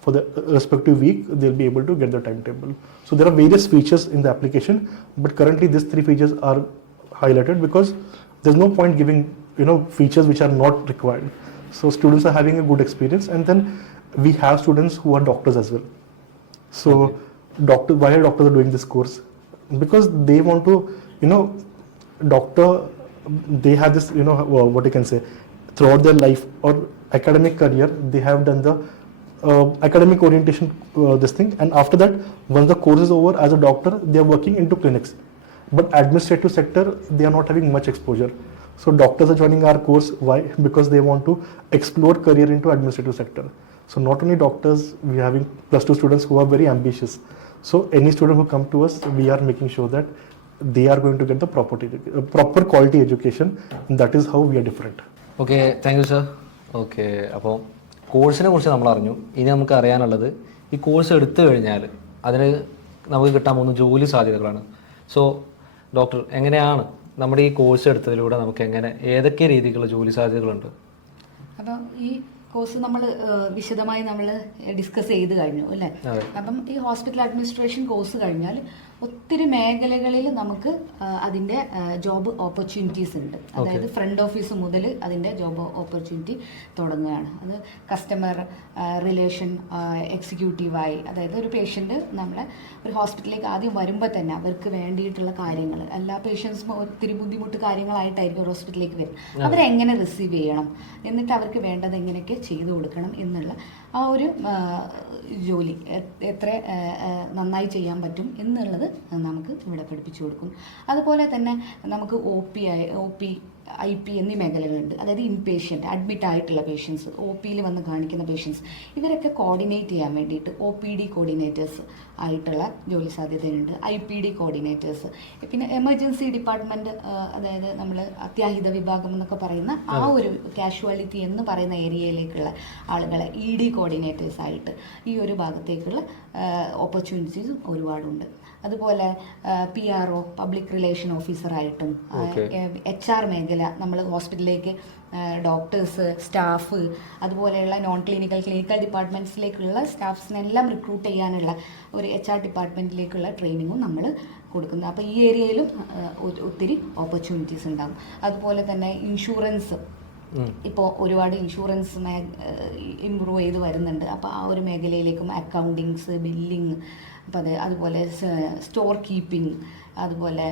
for the uh, respective week they'll be able to get the timetable. So there are various features in the application but currently these three features are highlighted because there's no point giving you know features which are not required. So students are having a good experience and then we have students who are doctors as well. So doctor why are doctors doing this course? Because they want to you know doctor they have this you know uh, what you can say throughout their life or academic career they have done the uh, academic orientation uh, this thing. And after that once the course is over as a doctor they are working into clinics. But administrative sector they are not having much exposure so doctors are joining our course why because they want to explore career into administrative sector so not only doctors we are having plus two students who are very ambitious so any student who come to us we are making sure that they are going to get the proper, uh, proper quality education and that is how we are different okay thank you sir okay അപ്പോൾ കോഴ്സിനെ കുറിച്ച് നമ്മൾ അറിഞ്ഞു ഇനി നമുക്ക് അറിയാനുള്ളത് ഈ course എടുത്തു കഴിഞ്ഞാൽ അതിന് നമുക്ക് കിട്ടാൻ പോകുന്ന ജോലി സാധ്യതകളാണ് സോ ഡോക്ടർ എങ്ങനെയാണ് നമ്മുടെ ഈ കോഴ്സ് എടുത്തതിലൂടെ നമുക്ക് എങ്ങനെ ഏതൊക്കെ രീതിയിലുള്ള ജോലി സാധ്യതകളുണ്ട് അപ്പം ഈ കോഴ്സ് നമ്മൾ വിശദമായി നമ്മൾ ഡിസ്കസ് ചെയ്ത് കഴിഞ്ഞു അല്ലേ. അപ്പം ഈ ഹോസ്പിറ്റൽ അഡ്മിനിസ്ട്രേഷൻ കോഴ്സ് കഴിഞ്ഞാൽ ഒത്തിരി മേഖലകളിൽ നമുക്ക് അതിന്റെ ജോബ് ഓപ്പർച്യൂണിറ്റീസ് ഉണ്ട്. അതായത് ഫ്രണ്ട് ഓഫീസ് മുതൽ അതിന്റെ ജോബ് ഓപ്പർച്യൂണിറ്റി തുടങ്ങുകയാണ്. അത് കസ്റ്റമർ റിലേഷൻ എക്സിക്യൂട്ടീവായി അതായത് ഒരു പേഷ്യന്റ് നമ്മളെ ഒരു ഹോസ്പിറ്റലിലേക്ക് ആദ്യം വരുമ്പോൾ തന്നെ അവർക്ക് വേണ്ടിയിട്ടുള്ള കാര്യങ്ങൾ എല്ലാ പേഷ്യൻസും ഒത്തിരി ബുദ്ധിമുട്ട് കാര്യങ്ങളായിട്ടായിരിക്കും ഒരു ഹോസ്പിറ്റലിലേക്ക് വരും അവരെങ്ങനെ റിസീവ് ചെയ്യണം? എന്നിട്ട് അവർക്ക് വേണ്ടത് എങ്ങനെയൊക്കെ ചെയ്തു കൊടുക്കണം എന്നുള്ള ആ ഒരു ജോലി എത്ര നന്നായി ചെയ്യാൻ പറ്റും എന്നുള്ളത് നമുക്ക് ഇവിടെ പഠിപ്പിച്ചു കൊടുക്കും. അതുപോലെ തന്നെ നമുക്ക് ഒ പി ആയി ഒ പി ഐ പി എന്നീ മേഖലകളുണ്ട്. അതായത് ഇൻപേഷ്യന്റ് അഡ്മിറ്റ് ആയിട്ടുള്ള പേഷ്യൻസ് ഒ പിയിൽ വന്ന് കാണിക്കുന്ന പേഷ്യൻസ് ഇവരൊക്കെ കോർഡിനേറ്റ് ചെയ്യാൻ വേണ്ടിയിട്ട് ഒ പി ഡി കോർഡിനേറ്റേഴ്സ് ആയിട്ടുള്ള ജോലി സാധ്യതയുണ്ട്. ഐ പി ഡി കോർഡിനേറ്റേഴ്സ് പിന്നെ എമർജൻസി ഡിപ്പാർട്ട്മെന്റ് അതായത് നമ്മൾ അത്യാഹിത വിഭാഗം എന്നൊക്കെ പറയുന്ന ആ ഒരു കാഷ്വാലിറ്റി എന്ന് പറയുന്ന ഏരിയയിലേക്കുള്ള ആളുകളെ ഇ ഡി കോർഡിനേറ്റേഴ്സ് ആയിട്ട് ഈ ഒരു ഭാഗത്തേക്കുള്ള ഓപ്പർച്യൂണിറ്റീസ് ഒരുപാടുണ്ട്. അതുപോലെ P R O public relation ഓഫീസറായിട്ടും H R മേഖല നമ്മൾ ഹോസ്പിറ്റലിലേക്ക് ഡോക്ടേഴ്സ് സ്റ്റാഫ് അതുപോലെയുള്ള നോൺ ക്ലിനിക്കൽ ക്ലിനിക്കൽ ഡിപ്പാർട്ട്മെന്റ്സിലേക്കുള്ള സ്റ്റാഫ്സിനെല്ലാം റിക്രൂട്ട് ചെയ്യാനുള്ള ഒരു എച്ച് ആർ ഡിപ്പാർട്ട്മെന്റിലേക്കുള്ള ട്രെയിനിങ്ങും നമ്മൾ കൊടുക്കുന്നത് അപ്പോൾ ഈ ഏരിയയിലും ഒത്തിരി ഓപ്പർച്യൂണിറ്റീസ് ഉണ്ടാകും. അതുപോലെ തന്നെ ഇൻഷുറൻസ് ഇപ്പോൾ ഒരുപാട് ഇൻഷുറൻസ് മേ ഇമ്പ്രൂവ് ചെയ്ത് വരുന്നുണ്ട്. അപ്പോൾ ആ ഒരു മേഖലയിലേക്കും അക്കൗണ്ടിങ്സ് ബില്ലിങ് അപ്പോൾ അത് അതുപോലെ സ്റ്റോർ കീപ്പിംഗ് അതുപോലെ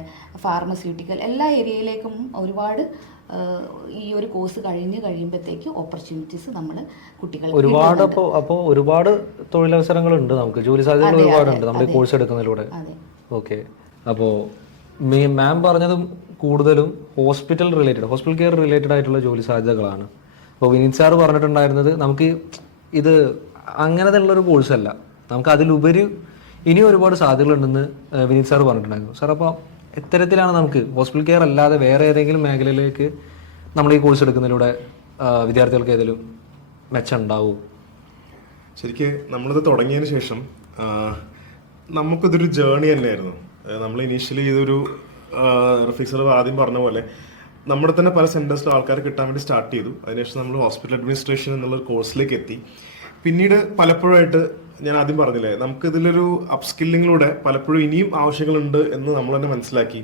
ഫാർമസ്യൂട്ടിക്കൽ എല്ലാ ഏരിയയിലേക്കും ഒരുപാട് ഈ ഒരു കോഴ്സ് കഴിഞ്ഞ് കഴിയുമ്പോഴത്തേക്ക് ഓപ്പർച്യൂണിറ്റീസ് നമ്മൾ കുട്ടികൾ ഒരുപാട്. അപ്പോൾ അപ്പോൾ ഒരുപാട് തൊഴിലവസരങ്ങളുണ്ട് നമുക്ക്. ജോലി സാധ്യതകൾ ഒരുപാടുണ്ട്. നമ്മുടെ കോഴ്സ് എടുക്കുന്നതിലൂടെ. ഓക്കെ. അപ്പോൾ മാം പറഞ്ഞതും കൂടുതലും hospital related hospital care related ആയിട്ടുള്ള ജോലി സാധ്യതകളാണ്. അപ്പോൾ വിനീത് സാർ പറഞ്ഞിട്ടുണ്ടായിരുന്നത് നമുക്ക് ഇത് അങ്ങനത്തെ ഉള്ളൊരു കോഴ്സല്ല നമുക്ക് അതിലുപരി ഇനിയും ഒരുപാട് സാധ്യതകളുണ്ടെന്ന് വിനീത് സാർ പറഞ്ഞിട്ടുണ്ടായിരുന്നു. സാർ അപ്പോൾ ഇത്തരത്തിലാണ് നമുക്ക് ഹോസ്പിറ്റൽ കെയർ അല്ലാതെ വേറെ ഏതെങ്കിലും മേഖലയിലേക്ക് നമ്മൾ ഈ കോഴ്സ് എടുക്കുന്നതിലൂടെ വിദ്യാർത്ഥികൾക്ക് ഏതെങ്കിലും മെച്ചം ഉണ്ടാവും ശരിക്ക് നമ്മളിത് തുടങ്ങിയതിന് ശേഷം നമുക്കിതൊരു ജേണി തന്നെയായിരുന്നു. നമ്മൾ ഇനീഷ്യലി ഇതൊരു റഫീസർ ആദ്യം പറഞ്ഞ പോലെ നമ്മുടെ തന്നെ പല സെന്റേഴ്സിലും ആൾക്കാർ കിട്ടാൻ വേണ്ടി സ്റ്റാർട്ട് ചെയ്തു. അതിനുശേഷം നമ്മൾ ഹോസ്പിറ്റൽ അഡ്മിനിസ്ട്രേഷൻ എന്നുള്ള കോഴ്സിലേക്ക് എത്തി. പിന്നീട് പലപ്പോഴായിട്ട് ഞാൻ ആദ്യം പറഞ്ഞില്ലേ നമുക്ക് ഇതിലൊരു അപ്സ്കില്ലിങ്ങിലൂടെ പലപ്പോഴും ഇനിയും ആവശ്യങ്ങളുണ്ട് എന്ന് നമ്മൾ തന്നെ മനസ്സിലാക്കി.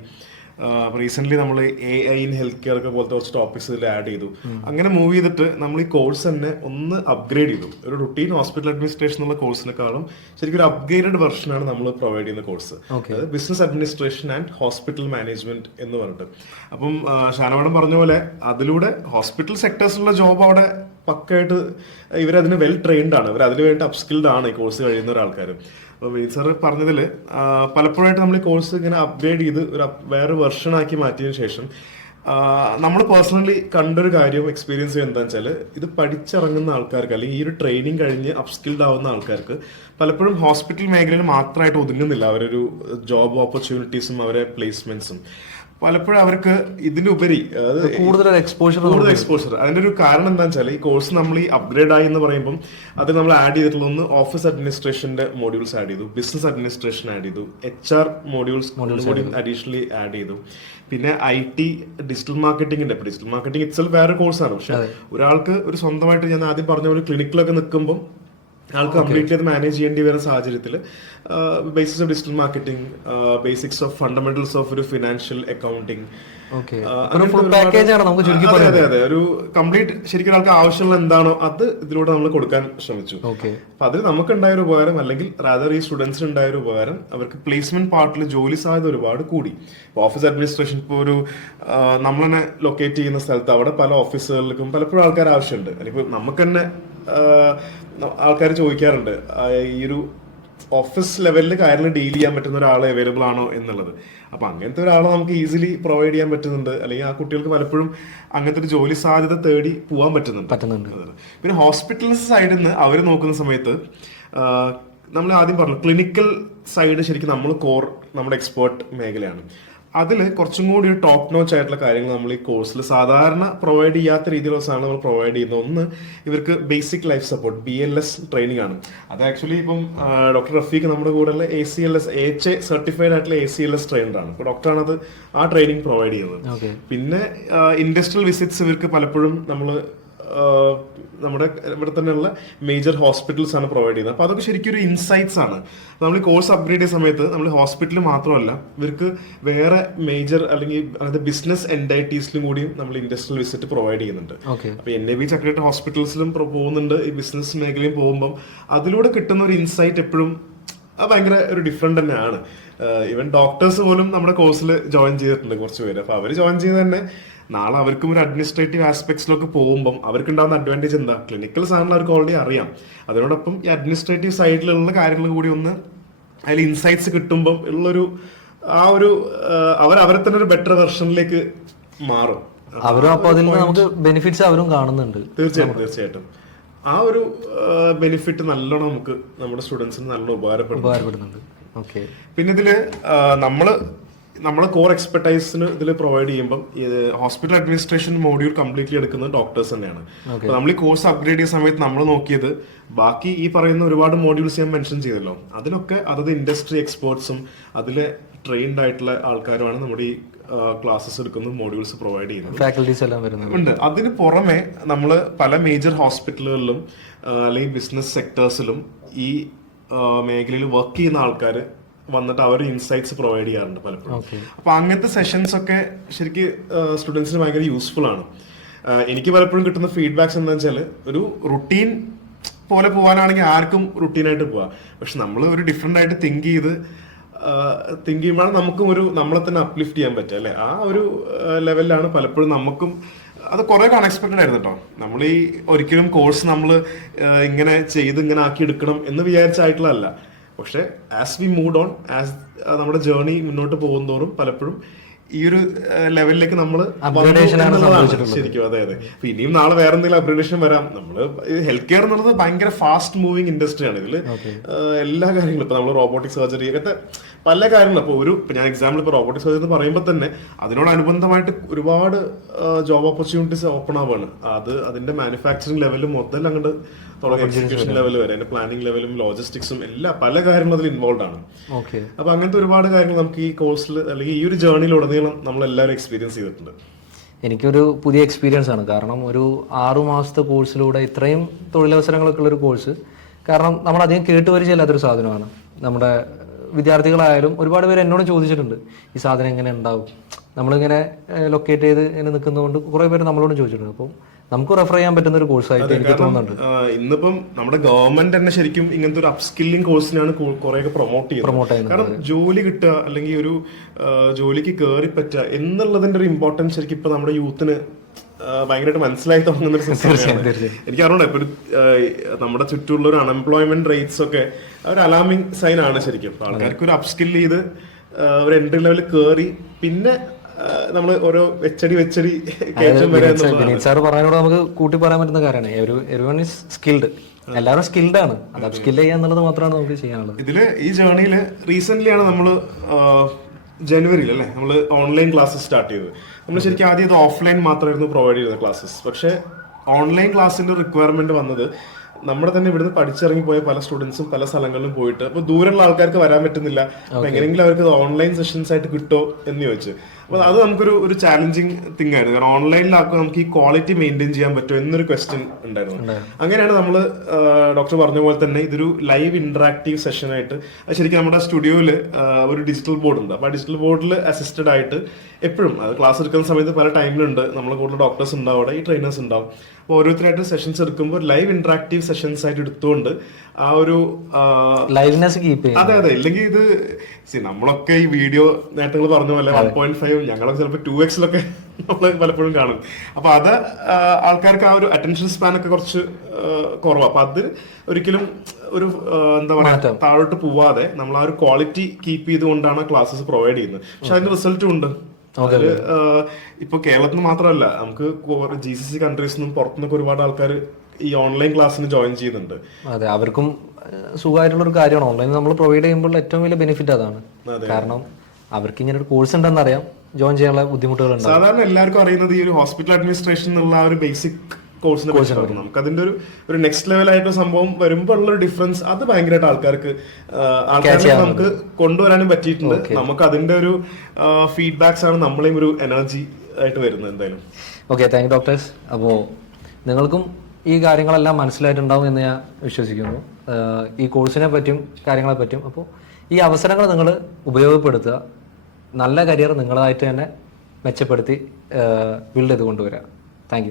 റീസെന്റ് നമ്മൾ A I in health care ഒക്കെ പോലത്തെ കുറച്ച് ടോപ്പിക്സ് ഇതിൽ ആഡ് ചെയ്തു. അങ്ങനെ മൂവ് ചെയ്തിട്ട് നമ്മൾ ഈ കോഴ്സ് തന്നെ ഒന്ന് അപ്ഗ്രേഡ് ചെയ്തു. ഒരു റുട്ടീൻ ഹോസ്പിറ്റൽ അഡ്മിനിസ്ട്രേഷൻ എന്നുള്ള കോഴ്സിനെക്കാളും ശരിക്കും ഒരു അപ്ഗ്രേഡഡ് വെർഷനാണ് നമ്മൾ പ്രൊവൈഡ് ചെയ്യുന്ന കോഴ്സ് അതായത് business administration and hospital management എന്ന് പറഞ്ഞിട്ട്. അപ്പം ഷാനവാടം പറഞ്ഞ പോലെ അതിലൂടെ ഹോസ്പിറ്റൽ സെക്ടേഴ്സിലുള്ള ജോബ് അവിടെ പക്കായിട്ട് ഇവരതിന് വെൽ ട്രെയിൻഡ് ആണ്. ഇവർ അതിന് വേണ്ടി അപ്സ്കിൽഡ് ആണ് ഈ കോഴ്സ് കഴിയുന്ന ഒരാൾക്കാർ അപ്പോൾ വിനീത് സാർ പറഞ്ഞതിൽ പലപ്പോഴായിട്ട് നമ്മൾ ഈ കോഴ്സ് ഇങ്ങനെ അപ്ഗ്രേഡ് ചെയ്ത് ഒരു വേറെ വെർഷൻ ആക്കി മാറ്റിയതിനു ശേഷം നമ്മൾ പേഴ്സണലി കണ്ടൊരു കാര്യം എക്സ്പീരിയൻസ് ചെയ്യുന്നത് എന്താ വെച്ചാൽ ഇത് പഠിച്ചിറങ്ങുന്ന ആൾക്കാർക്ക് അല്ലെങ്കിൽ ഈ ഒരു ട്രെയിനിങ് കഴിഞ്ഞ് അപ്സ്കിൽഡ് ആവുന്ന ആൾക്കാർക്ക് പലപ്പോഴും ഹോസ്പിറ്റൽ മേഖലയിൽ മാത്രമായിട്ട് ഒതുങ്ങുന്നില്ല. അവരൊരു ജോബ് ഓപ്പർച്യൂണിറ്റീസും അവരെ പ്ലേസ്മെന്റ്സും പലപ്പോഴും അവർക്ക് ഇതിലുപരി കൂടുതൽ എക്സ്പോഷർ കൂടുതൽ എക്സ്പോഷർ അതിന്റെ ഒരു കാരണം എന്താ വെച്ചാൽ ഈ കോഴ്സ് നമ്മൾ ഈ അപ്ഗ്രേഡ് ആയി എന്ന് പറയുമ്പോൾ അത് നമ്മൾ ആഡ് ചെയ്തിട്ടുള്ള ഒന്ന് ഓഫീസ് അഡ്മിനിസ്ട്രേഷന്റെ മോഡ്യൂൾസ് ആഡ് ചെയ്തു ബിസിനസ് അഡ്മിനിസ്ട്രേഷൻ ആഡ് ചെയ്തു എച്ച് ആർ മോഡ്യൂൾസ് കൂടി അഡീഷണലി ആഡ് ചെയ്തു. പിന്നെ ഐ ടി ഡിജിറ്റൽ മാർക്കറ്റിംഗിന്റെ ഡിജിറ്റൽ മാർക്കറ്റിംഗ് ഇറ്റ്സെൽഫ് വേറെ കോഴ്സാണ് പക്ഷെ ഒരാൾക്ക് ഒരു സ്വന്തമായിട്ട് ഞാൻ ആദ്യം പറഞ്ഞ പോലെ ക്ലിനിക്കിലൊക്കെ നിൽക്കുമ്പോൾ ആൾക്ക് കംപ്ലീറ്റ്ലി അത് മാനേജ് ചെയ്യേണ്ടി വരുന്ന സാഹചര്യത്തിൽ basics of digital marketing basics of fundamentals of ഒരു ഫിനാൻഷ്യൽ അക്കൗണ്ടിങ് അതെ അതെ അതെ. ഒരു കംപ്ലീറ്റ് ശരിക്കും ആൾക്ക് ആവശ്യമുള്ള എന്താണോ അത് ഇതിലൂടെ നമ്മൾ കൊടുക്കാൻ ശ്രമിച്ചു. അപ്പൊ അതിൽ നമുക്ക് ഉണ്ടായ ഒരു ഉപകാരം അല്ലെങ്കിൽ റാദർ ഈ സ്റ്റുഡൻസിന് ഉണ്ടായ ഒരു ഉപകാരം അവർക്ക് പ്ലേസ്മെന്റ് പാർട്ടിൽ ജോലി സാധ്യത ഒരുപാട് കൂടി. ഓഫീസ് അഡ്മിനിസ്ട്രേഷൻ ഇപ്പോൾ ഒരു നമ്മൾ തന്നെ ലൊക്കേറ്റ് ചെയ്യുന്ന സ്ഥലത്ത് അവിടെ പല ഓഫീസുകളിലും പലപ്പോഴും ആൾക്കാർ ആവശ്യമുണ്ട്. അല്ലെങ്കിൽ നമുക്ക് തന്നെ ആൾക്കാർ ചോദിക്കാറുണ്ട് ഈ ഒരു ഓഫീസ് ലെവലിൽ കാര്യങ്ങൾ ഡീൽ ചെയ്യാൻ പറ്റുന്ന ഒരാൾ അവൈലബിൾ ആണോ എന്നുള്ളത്. അപ്പൊ അങ്ങനത്തെ ഒരാളെ നമുക്ക് ഈസിലി പ്രൊവൈഡ് ചെയ്യാൻ പറ്റുന്നുണ്ട്. അല്ലെങ്കിൽ ആ കുട്ടികൾക്ക് പലപ്പോഴും അങ്ങനത്തെ ഒരു ജോലി സാധ്യത തേടി പോകാൻ പറ്റുന്നുണ്ട്. പറ്റുന്നുണ്ട്. പിന്നെ ഹോസ്പിറ്റൽസ് സൈഡിൽ നിന്ന് അവർ നോക്കുന്ന സമയത്ത് നമ്മൾ ആദ്യം പറഞ്ഞു ക്ലിനിക്കൽ സൈഡ് ശരിക്കും നമ്മൾ കോർ നമ്മുടെ എക്സ്പേർട്ട് മേഖലയാണ്. അതിൽ കുറച്ചും കൂടി ഒരു ടോപ്പ് നോച്ച് ആയിട്ടുള്ള കാര്യങ്ങൾ നമ്മൾ ഈ കോഴ്സിൽ സാധാരണ പ്രൊവൈഡ് ചെയ്യാത്ത രീതിയിലുള്ള സാധനം നമ്മൾ പ്രൊവൈഡ് ചെയ്യുന്നത്. ഒന്ന് ഇവർക്ക് basic life support B L S training ആണ്. അത് ആക്ച്വലി ഇപ്പം ഡോക്ടർ റഫീഖ് നമ്മുടെ കൂടെയുള്ള A C L S H A certified ആയിട്ടുള്ള A C L S trainer ആണ്. ഇപ്പോൾ ഡോക്ടറാണ് അത് ആ ട്രെയിനിങ് പ്രൊവൈഡ് ചെയ്യുന്നത്. പിന്നെ ഇൻഡസ്ട്രിയൽ വിസിറ്റ്സ് ഇവർക്ക് പലപ്പോഴും നമ്മൾ നമ്മുടെ ഇവിടെ തന്നെയുള്ള മേജർ ഹോസ്പിറ്റൽസ് ആണ് പ്രൊവൈഡ് ചെയ്യുന്നത്. അപ്പോൾ അതൊക്കെ ശരിക്കും ഒരു ഇൻസൈറ്റ്സ് ആണ്. നമ്മൾ കോഴ്സ് അപ്ഗ്രേഡ് ചെയ്യുന്ന സമയത്ത് നമ്മൾ ഹോസ്പിറ്റലിൽ മാത്രമല്ല ഇവർക്ക് വേറെ മേജർ അല്ലെങ്കിൽ അതായത് ബിസിനസ് എൻഡൈറ്റീസിലും കൂടിയും നമ്മൾ ഇൻഡസ്ട്രിയൽ വിസിറ്റ് പ്രൊവൈഡ് ചെയ്യുന്നുണ്ട്. അപ്പോൾ അപ്പൊ എൻ എ ബി ചക്രേറ്റ് ഹോസ്പിറ്റൽസിലും പോകുന്നുണ്ട്. ഈ ബിസിനസ് മേഖലയും പോകുമ്പം അതിലൂടെ കിട്ടുന്ന ഒരു ഇൻസൈറ്റ് എപ്പോഴും അത് ഭയങ്കര ഒരു ഡിഫറെന്റ് തന്നെയാണ്. ഈവൻ ഡോക്ടേഴ്സ് പോലും നമ്മുടെ കോഴ്സിൽ ജോയിൻ ചെയ്തിട്ടുണ്ട് കുറച്ച് പേര്. അപ്പൊ അവർ ജോയിൻ ചെയ്ത് തന്നെ നാളെ അവർക്കും ഒരു അഡ്മിനിസ്ട്രേറ്റീവ് ആസ്പെക്ട്സിലൊക്കെ പോകുമ്പം അവർക്ക് ഉണ്ടാകുന്ന അഡ്വാന്റേജ് എന്താ? ക്ലിനിക്കൽ സാധനം അവർക്ക് ഓൾറെഡി അറിയാം. അതിനോടൊപ്പം ഈ അഡ്മിനിസ്ട്രേറ്റീവ് സൈഡിലുള്ള കാര്യങ്ങൾ കൂടി ഒന്ന് അതിൽ ഇൻസൈറ്റ്സ് കിട്ടുമ്പം ഉള്ളൊരു ആ ഒരു അവർ അവരെ തന്നെ ഒരു ബെറ്റർ വെർഷനിലേക്ക് മാറും. അവരും അപ്പൊ അതിൽ നമുക്ക് ബെനിഫിറ്റ്സ് അവരും കാണുന്നുണ്ട്. തീർച്ചയായിട്ടും തീർച്ചയായിട്ടും. ആ ഒരു ബെനിഫിറ്റ് നല്ലോണം നമുക്ക് നമ്മുടെ സ്റ്റുഡൻസിന് നല്ല ഉപകാരപ്പെടും ഉപകാരപ്പെടുന്നുണ്ട്. പിന്നെ ഇതിൽ നമ്മൾ നമ്മളെ കോർ എക്സ്പെർട്ടൈസിന് ഇതിൽ പ്രൊവൈഡ് ചെയ്യുമ്പോൾ ഹോസ്പിറ്റൽ അഡ്മിനിസ്ട്രേഷൻ മോഡ്യൂൾ കംപ്ലീറ്റ്ലി എടുക്കുന്നത് ഡോക്ടേഴ്സ് തന്നെയാണ്. നമ്മൾ ഈ കോഴ്സ് അപ്ഗ്രേഡ് ചെയ്യുന്ന സമയത്ത് നമ്മൾ നോക്കിയത് ബാക്കി ഈ പറയുന്ന ഒരുപാട് മോഡ്യൂൾസ് ഞാൻ മെൻഷൻ ചെയ്തല്ലോ. അതിനൊക്കെ അതത് ഇൻഡസ്ട്രി എക്സ്പേർട്സും അതിലെ ട്രെയിൻഡ് ആയിട്ടുള്ള ആൾക്കാരുമാണ് നമ്മുടെ ഈ ക്ലാസ്സസ് എടുക്കുന്ന മോഡ്യൂൾസ് പ്രൊവൈഡ് ചെയ്യുന്നത്. ഫാക്കൽറ്റീസ് എല്ലാം വരുന്നത്. ഉണ്ട്. അതിന് പുറമെ നമ്മൾ പല മേജർ ഹോസ്പിറ്റലുകളിലും അല്ലെങ്കിൽ ബിസിനസ് സെക്ടേഴ്സിലും ഈ മേഖലയിൽ വർക്ക് ചെയ്യുന്ന ആൾക്കാർ വന്നിട്ട് അവർ ഇൻസൈറ്റ്സ് പ്രൊവൈഡ് ചെയ്യാറുണ്ട് പലപ്പോഴും. അപ്പൊ അങ്ങനത്തെ സെഷൻസ് ഒക്കെ ശരിക്ക് സ്റ്റുഡൻസിന് ഭയങ്കര യൂസ്ഫുൾ ആണ്. എനിക്ക് പലപ്പോഴും കിട്ടുന്ന ഫീഡ്ബാക്സ് എന്താ വെച്ചാൽ ഒരു റുട്ടീൻ പോലെ പോകാനാണെങ്കിൽ ആർക്കും റുട്ടീനായിട്ട് പോവാം. പക്ഷെ നമ്മൾ ഒരു ഡിഫറെന്റ് ആയിട്ട് തിങ്ക് ചെയ്ത് തിങ്ക് ചെയ്യുമ്പോഴാണ് നമുക്കും ഒരു നമ്മളെ തന്നെ അപ്ലിഫ്റ്റ് ചെയ്യാൻ പറ്റുക അല്ലെ? ആ ഒരു ലെവലിലാണ് പലപ്പോഴും നമുക്കും അത് കുറെ അൺഎക്സ്പെക്ടഡ് ആയിരുന്നു കേട്ടോ നമ്മൾ ഈ ഒരിക്കലും കോഴ്സ് നമ്മൾ ഇങ്ങനെ ചെയ്ത് ഇങ്ങനെ ആക്കി എടുക്കണം എന്ന് വിചാരിച്ചായിട്ടുള്ളതല്ല പക്ഷെ as we move on as നമ്മുടെ ജേർണി മുന്നോട്ട് പോകുന്തോറും പലപ്പോഴും ഈ ഒരു ലെവലിലേക്ക് നമ്മൾ ആണ്. ശരിക്കും അതെ അതെ. ഇനിയും നാളെ വേറെ എന്തെങ്കിലും അപ്ഗ്രഡേഷൻ വരാം. നമ്മൾ ഹെൽത്ത് കെയർ എന്നുള്ളത് ഭയങ്കര ഫാസ്റ്റ് മൂവിങ് ഇൻഡസ്ട്രിയാണ് ഇതിൽ ഇതിൽ എല്ലാ കാര്യങ്ങളും ഇപ്പൊ നമ്മൾ റോബോട്ടിക് സർജറി അങ്ങനത്തെ പല കാര്യങ്ങളും. ഇപ്പൊ ഒരു ഞാൻ എക്സാമ്പിൾ ഇപ്പൊ റോബോട്ടിക് സർജറി എന്ന് പറയുമ്പോൾ തന്നെ അതിനോടനുബന്ധമായിട്ട് ഒരുപാട് ജോബ് ഓപ്പർച്യൂണിറ്റീസ് ഓപ്പൺ ആവുകയാണ് അത് അതിന്റെ മാനുഫാക്ചറിങ് ലെവലും മൊത്തം അങ്ങോട്ട് തുടങ്ങി എക്സിക്യൂഷൻ ലെവൽ വരെ അതിന്റെ പ്ലാനിംഗ് ലെവലും ലോജിസ്റ്റിക്സും എല്ലാ പല കാര്യങ്ങളും അതിൽ ഇൻവോൾവ് ആണ് അപ്പൊ അങ്ങനത്തെ ഒരുപാട് കാര്യങ്ങൾ നമുക്ക് ഈ കോഴ്സിൽ അല്ലെങ്കിൽ ഈ ഒരു ജേർണിയിലുടനീളം നമ്മൾ എല്ലാവരും എക്സ്പീരിയൻസ് ചെയ്തിട്ടുണ്ട്. എനിക്കൊരു പുതിയ എക്സ്പീരിയൻസ് ആണ്. കാരണം ഒരു ആറു മാസത്തെ കോഴ്സിലൂടെ ഇത്രയും തൊഴിലവസരങ്ങളൊക്കെ ഉള്ള ഒരു കോഴ്സ് കാരണം നമ്മൾ അധികം കേട്ടുപരിചയമില്ലാത്തൊരു സാധനമാണ്. നമ്മുടെ വിദ്യാർത്ഥികളായാലും ഒരുപാട് പേര് എന്നോട് ചോദിച്ചിട്ടുണ്ട് ഈ സാധനം എങ്ങനെ ഉണ്ടാവും? നമ്മളിങ്ങനെ ലൊക്കേറ്റ് ചെയ്ത് ഇങ്ങനെ നിൽക്കുന്നതുകൊണ്ട് കുറേ പേര് നമ്മളോട് ചോദിച്ചിട്ടുണ്ട്. അപ്പം നമുക്ക് റെഫർ ചെയ്യാൻ പറ്റുന്ന ഒരു കോഴ്സായിട്ട് എനിക്ക് തോന്നുന്നുണ്ട്. ഇന്നിപ്പം നമ്മുടെ ഗവൺമെന്റ് തന്നെ ശരിക്കും ഇങ്ങനത്തെ ഒരു അപ്സ്കില്ലിംഗ് കോഴ്സിനാണ് കുറെയൊക്കെ പ്രൊമോട്ട് ചെയ്യുന്നത്, കാരണം ജോലി കിട്ടുക അല്ലെങ്കിൽ ഒരു ജോലിക്ക് കയറി പറ്റുക എന്നുള്ളതിന്റെ ഒരു ഇമ്പോർട്ടൻസ് ശരിക്കും ഇപ്പൊ നമ്മുടെ യൂത്തിന് ഭയങ്കരമായിട്ട് മനസ്സിലായി തുടങ്ങുന്ന ഒരു സിസ്റ്റമാണ് എനിക്ക് അറിയണ്ട ഇപ്പൊ നമ്മുടെ ചുറ്റുമുള്ള ഒരു അൺഎംപ്ലോയ്മെന്റ് റേറ്റ്സ് ഒക്കെ ഒരു അലാമിങ് സൈൻ ആണ് ശരിക്കും. ആൾക്കാർക്ക് ഒരു അപ്സ്കിൽ ചെയ്ത് ഒരു എൻട്രി ലെവലിൽ കയറി പിന്നെ നമ്മൾ ഓരോ വെച്ചടി വെച്ചടി കേട്ടും വിനീത് സാർ പറഞ്ഞതിനോട് നമുക്ക് കൂട്ടി പറയാൻ പറ്റുന്ന കാര്യമാണ്. ഒരു എവരി ഇസ് സ്കിൽഡ് എല്ലാവരും സ്കിൽഡ് ആണ്. അത് സ്കിൽ ചെയ്യുക എന്നുള്ളത് മാത്രമാണ് നമുക്ക് ചെയ്യാനുള്ളത്. ഇതിൽ ഈ ജേണിയിൽ റീസെന്റ് ആണ് നമ്മൾ ജനുവരിയിൽ അല്ലേ? നമ്മൾ ഓൺലൈൻ ക്ലാസ്സസ് സ്റ്റാർട്ട് ചെയ്തത്. നമ്മൾ ശരിക്കും ആദ്യം ഇത് ഓഫ്ലൈൻ മാത്രമായിരുന്നു പ്രൊവൈഡ് ചെയ്ത ക്ലാസ്സസ് പക്ഷേ ഓൺലൈൻ ക്ലാസ്സിന്റെ റിക്വയർമെന്റ് വന്നത് നമ്മുടെ തന്നെ ഇവിടുന്ന് പഠിച്ചിറങ്ങി പോയ പല സ്റ്റുഡൻസും പല സ്ഥലങ്ങളിലും പോയിട്ട് അപ്പൊ ദൂരെയുള്ള ആൾക്കാർക്ക് വരാൻ പറ്റുന്നില്ല. അപ്പൊ എങ്ങനെയെങ്കിലും അവർക്ക് ഓൺലൈൻ സെഷൻസ് ആയിട്ട് കിട്ടോ എന്ന് ചോദിച്ചു. അപ്പൊ അത് നമുക്കൊരു ഒരു ചാലഞ്ചിങ് തിങ് ആയിരുന്നു. കാരണം ഓൺലൈനിലാക്കുമ്പോൾ നമുക്ക് ഈ ക്വാളിറ്റി മെയിന്റെയിൻ ചെയ്യാൻ പറ്റുമോ എന്നൊരു ക്വസ്റ്റ്യൻ ഉണ്ടായിരുന്നു. അങ്ങനെയാണ് നമ്മൾ ഡോക്ടർ പറഞ്ഞ പോലെ തന്നെ ഇതൊരു ലൈവ് ഇന്ററാക്റ്റീവ് സെഷൻ ആയിട്ട് അത് ശരിക്കും നമ്മുടെ സ്റ്റുഡിയോയിൽ ഒരു ഡിജിറ്റൽ ബോർഡ് ഉണ്ട്. അപ്പൊ ആ ഡിജിറ്റൽ ബോർഡിൽ അസിസ്റ്റഡ് ആയിട്ട് എപ്പോഴും അത് ക്ലാസ് എടുക്കുന്ന സമയത്ത് പല ടൈമിലുണ്ട് നമ്മളെ കൂടുതൽ ഡോക്ടേഴ്സ് ഉണ്ടാവും അവിടെ ഈ ട്രെയിനേഴ്സ് ഉണ്ടാവും. ഓരോരുത്തരായിട്ട് സെഷൻസ് എടുക്കുമ്പോൾ ലൈവ് ഇന്ററാക്റ്റീവ് സെഷൻസ് ആയിട്ട് എടുത്തുകൊണ്ട് ആ ഒരു ലൈവ്നെസ് കീപ്പ് അതെ അതെ. ഇല്ലെങ്കിൽ ഇത് നമ്മളൊക്കെ ഈ വീഡിയോ നേട്ടങ്ങൾ പറഞ്ഞ പോലെ വൺ പോയിന്റ് ഫൈവ് ഞങ്ങളൊക്കെ ചിലപ്പോൾ ടു എക്സിലൊക്കെ നമ്മൾ പലപ്പോഴും കാണും. അപ്പൊ അത് ആൾക്കാർക്ക് ആ ഒരു അറ്റൻഷൻ സ്പാൻ ഒക്കെ കുറച്ച് കുറവാണ് അപ്പൊ അത് ഒരിക്കലും ഒരു എന്താ പറയാ താഴോട്ട് പോവാതെ നമ്മൾ ആ ഒരു ക്വാളിറ്റി കീപ്പ് ചെയ്തുകൊണ്ടാണ് ക്ലാസ്സസ് പ്രൊവൈഡ് ചെയ്യുന്നത്. പക്ഷെ അതിന്റെ റിസൾട്ടും ഉണ്ട്. അതിൽ ഇപ്പൊ കേരളത്തിൽ മാത്രമല്ല നമുക്ക് ജി സി സി കൺട്രീസ് നിന്നും പുറത്തുനിന്നൊക്കെ ഒരുപാട് ആൾക്കാർ ഈ ഓൺലൈൻ ക്ലാസ്സിന് ജോയിൻ ചെയ്യുന്നുണ്ട്. അതെ അവർക്കും സുഖമായിട്ടുള്ള ഒരു കാര്യമാണ്. ഓൺലൈൻ നമ്മൾ പ്രൊവൈഡ് ചെയ്യുമ്പോൾ ഏറ്റവും വലിയ ബെനിഫിറ്റ് അതാണ്. കാരണം അവർക്ക് ഇങ്ങനെ ഒരു കോഴ്സ് ഉണ്ടെന്ന് അറിയാം ജോയിൻ ചെയ്യാനുള്ള ബുദ്ധിമുട്ടുകൾ സാധാരണ എല്ലാവർക്കും അറിയുന്നത് ഈ ഒരു ഹോസ്പിറ്റൽ അഡ്മിനിസ്ട്രേഷൻ എന്നുള്ള ഒരു ബേസിക് കോഴ്സിനെ പറ്റിയാണ് നമുക്ക് അതിന്റെ ഒരു ഒരു നെക്സ്റ്റ് ലെവൽ ആയിട്ട് സംഭവം വരുമ്പോൾ ഉള്ള ഒരു ഡിഫറൻസ് അത് ഭയങ്കരമായിട്ട് ആൾക്കാർക്ക് ആൾക്കാർക്ക് ആൾക്കാരെ നമുക്ക് കൊണ്ടുവരാനും പറ്റിയിട്ടുണ്ട്. നമുക്ക് അതിന്റെ ഒരു ഫീഡ്ബാക്സ് ആണ് നമ്മളെയും ഒരു എനർജി ആയിട്ട് വരുന്നത് എന്തായാലും. ഓക്കെ താങ്ക് യു ഡോക്ടേഴ്സ് അപ്പോൾ നിങ്ങൾക്കും ഈ കാര്യങ്ങളെല്ലാം മനസ്സിലായിട്ടുണ്ടാവും എന്ന് ഞാൻ വിശ്വസിക്കുന്നു. ഈ കോഴ്സിനെ പറ്റിയും കാര്യങ്ങളെ പറ്റിയും. അപ്പോൾ ഈ അവസരങ്ങൾ നിങ്ങൾ ഉപയോഗപ്പെടുത്തുക. നല്ല കരിയർ നിങ്ങളായിട്ട് തന്നെ മെച്ചപ്പെടുത്തി ബിൽഡ് ചെയ്ത് കൊണ്ടുവരിക. Thank